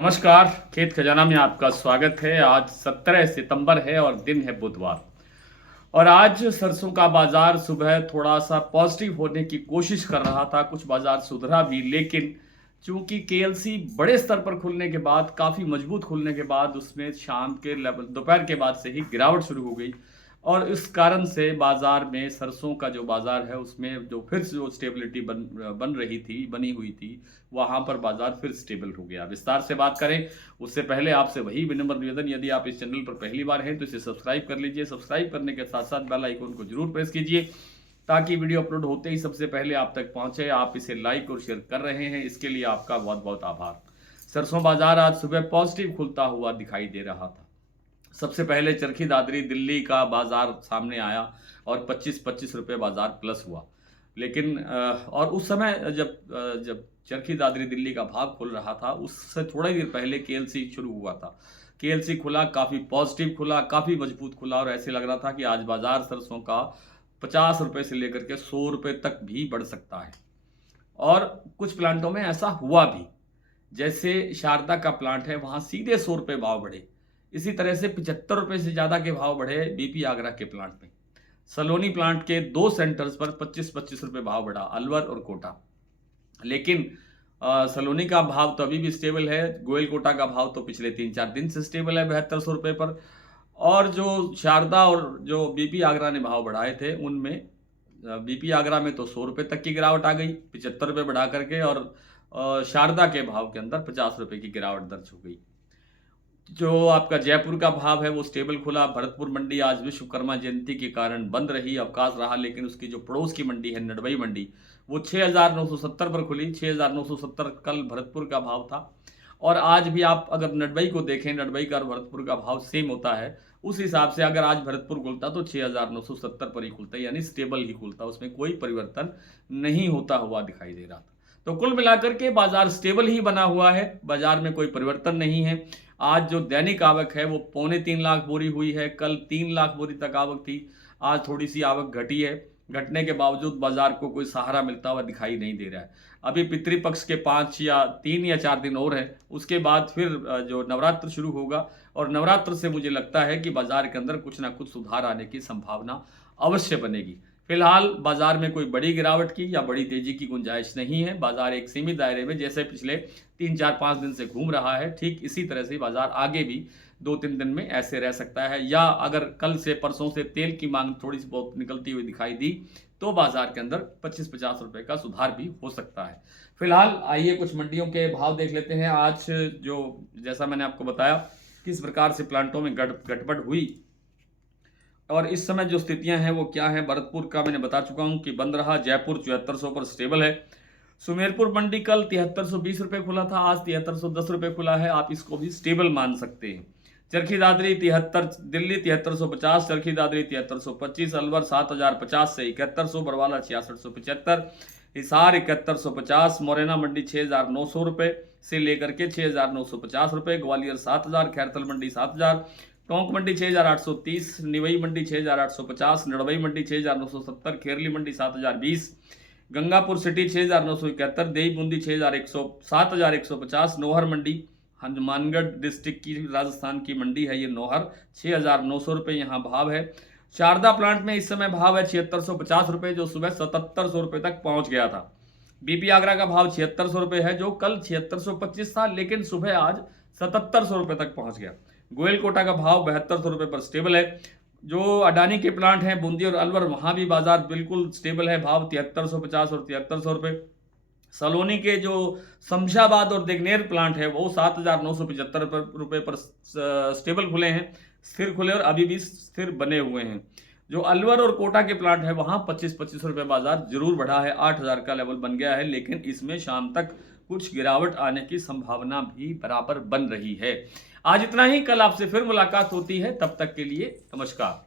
नमस्कार। खेत खजाना में आपका स्वागत है। आज 17 सितंबर है और दिन है बुधवार। और आज सरसों का बाजार सुबह थोड़ा सा पॉजिटिव होने की कोशिश कर रहा था, कुछ बाजार सुधरा भी, लेकिन चूंकि केएलसी बड़े स्तर पर खुलने के बाद, काफ़ी मजबूत खुलने के बाद, उसमें शाम के लेवल दोपहर के बाद से ही गिरावट शुरू हो गई। और इस कारण से बाजार में सरसों का जो बाजार है उसमें जो फिर से जो स्टेबिलिटी बन रही थी, बनी हुई थी, वहां पर बाजार फिर स्टेबल हो गया। विस्तार से बात करें उससे पहले आपसे वही विनम्र निवेदन, यदि आप इस चैनल पर पहली बार हैं तो इसे सब्सक्राइब कर लीजिए। सब्सक्राइब करने के साथ साथ बेल आइकन को जरूर प्रेस कीजिए ताकि वीडियो अपलोड होते ही सबसे पहले आप तक पहुंचे। आप इसे लाइक और शेयर कर रहे हैं, इसके लिए आपका बहुत बहुत आभार। सरसों बाजार आज सुबह पॉजिटिव खुलता हुआ दिखाई दे रहा था। सबसे पहले चरखी दादरी दिल्ली का बाजार सामने आया और 25-25 रुपये बाजार प्लस हुआ। लेकिन और उस समय जब चरखी दादरी दिल्ली का भाव खुल रहा था, उससे थोड़ी देर पहले केएलसी शुरू हुआ था। केएलसी खुला, काफ़ी पॉजिटिव खुला, काफ़ी मजबूत खुला और ऐसे लग रहा था कि आज बाजार सरसों का 50 रुपये से लेकर के 100 रुपये तक भी बढ़ सकता है। और कुछ प्लांटों में ऐसा हुआ भी, जैसे शारदा का प्लांट है, वहाँ सीधे 100 रुपये भाव बढ़े। इसी तरह से 75 रुपये से ज़्यादा के भाव बढ़े बीपी आगरा के प्लांट में। सलोनी प्लांट के 2 सेंटर्स पर 25-25 रुपये भाव बढ़ा, अलवर और कोटा। लेकिन सलोनी का भाव तो अभी भी स्टेबल है, गोयल कोटा का भाव तो पिछले 3-4 दिन से स्टेबल है 7200 रुपये पर। और जो शारदा और जो बीपी आगरा ने भाव बढ़ाए थे, उनमें बीपी आगरा में तो 100 रुपये तक की गिरावट आ गई, 75 रुपये बढ़ा करके, और शारदा के भाव के अंदर 50 रुपये की गिरावट दर्ज हो गई। जो आपका जयपुर का भाव है वो स्टेबल खुला। भरतपुर मंडी आज विश्वकर्मा जयंती के कारण बंद रही, अवकाश रहा, लेकिन उसकी जो पड़ोस की मंडी है नडबई मंडी, वो 6,970 पर खुली। 6,970 कल भरतपुर का भाव था। और आज भी आप अगर नडबई को देखें, नडबई का और भरतपुर का भाव सेम होता है। उस हिसाब से अगर आज भरतपुर खुलता तो 6,970 पर ही खुलता, यानी स्टेबल ही खुलता, उसमें कोई परिवर्तन नहीं होता हुआ दिखाई दे रहा था। तो कुल मिलाकर के बाजार स्टेबल ही बना हुआ है, बाजार में कोई परिवर्तन नहीं है। आज जो दैनिक आवक है वो 3.25 लाख बोरी हुई है, कल 3 लाख बोरी तक आवक थी। आज थोड़ी सी आवक घटी है, घटने के बावजूद बाजार को कोई सहारा मिलता हुआ दिखाई नहीं दे रहा है। अभी पितृपक्ष के 5 या 3 या 4 दिन और हैं, उसके बाद फिर जो नवरात्र शुरू होगा, और नवरात्र से मुझे लगता है कि बाजार के अंदर कुछ ना कुछ सुधार आने की संभावना अवश्य बनेगी। फिलहाल बाजार में कोई बड़ी गिरावट की या बड़ी तेजी की गुंजाइश नहीं है। बाजार एक सीमित दायरे में, जैसे पिछले 3-4-5 दिन से घूम रहा है, ठीक इसी तरह से बाजार आगे भी 2-3 दिन में ऐसे रह सकता है। या अगर कल से परसों से तेल की मांग थोड़ी सी बहुत निकलती हुई दिखाई दी तो बाजार के अंदर 25-50 रुपए का सुधार भी हो सकता है। फिलहाल आइए कुछ मंडियों के भाव देख लेते हैं। आज जो, जैसा मैंने आपको बताया, किस प्रकार से प्लांटों में गड़बड़ हुई और इस समय जो स्थितियां हैं वो क्या है। भरतपुर का मैंने बता चुका हूं कि बंद रहा। जयपुर 7400 पर स्टेबल है। सुमेरपुर मंडी कल 7320 रुपये खुला था, आज 7310 रुपये खुला है। आप इसको भी स्टेबल मान सकते हैं। चरखी दादरी 73, दिल्ली 7350, चरखी दादरी 7325, अलवर 7050 से 7100, बरवाला 6675, हिसार 7150, मोरेना मंडी 6900 रुपये से लेकर के 6950 रुपये, ग्वालियर 7000, खैरतल मंडी 7000, टोंक मंडी 6830, निवई मंडी 6850, नड़बई मंडी 6970, खेरली मंडी 7020, गंगापुर सिटी 6971, देवी बूंदी 7150, नौहर मंडी, हनुमानगढ़ डिस्ट्रिक्ट की राजस्थान की मंडी है ये नौहर, 6900 रुपये यहाँ भाव है। शारदा प्लांट में इस समय भाव है 7650 रुपये, जो सुबह 7700 रुपये तक पहुंच गया था। बीपी आगरा का भाव 7600 रुपये है, जो कल 7625 था, लेकिन सुबह आज 7700 रुपये तक पहुंच गया। गोयल कोटा का भाव 7200 रुपये पर स्टेबल है। जो अडानी के प्लांट हैं बूंदी और अलवर, वहां भी बाजार बिल्कुल स्टेबल है, भाव 7350 और 7300 रुपये। सलोनी के जो शमशाबाद और देगनेर प्लांट है वो 7975 रुपये पर स्टेबल खुले हैं, स्थिर खुले और अभी भी स्थिर बने हुए हैं। जो अलवर और कोटा के प्लांट है वहां 25-25 रुपये बाजार जरूर बढ़ा है, 8000 का लेवल बन गया है, लेकिन इसमें शाम तक कुछ गिरावट आने की संभावना भी बराबर बन रही है। आज इतना ही, कल आपसे फिर मुलाकात होती है, तब तक के लिए नमस्कार।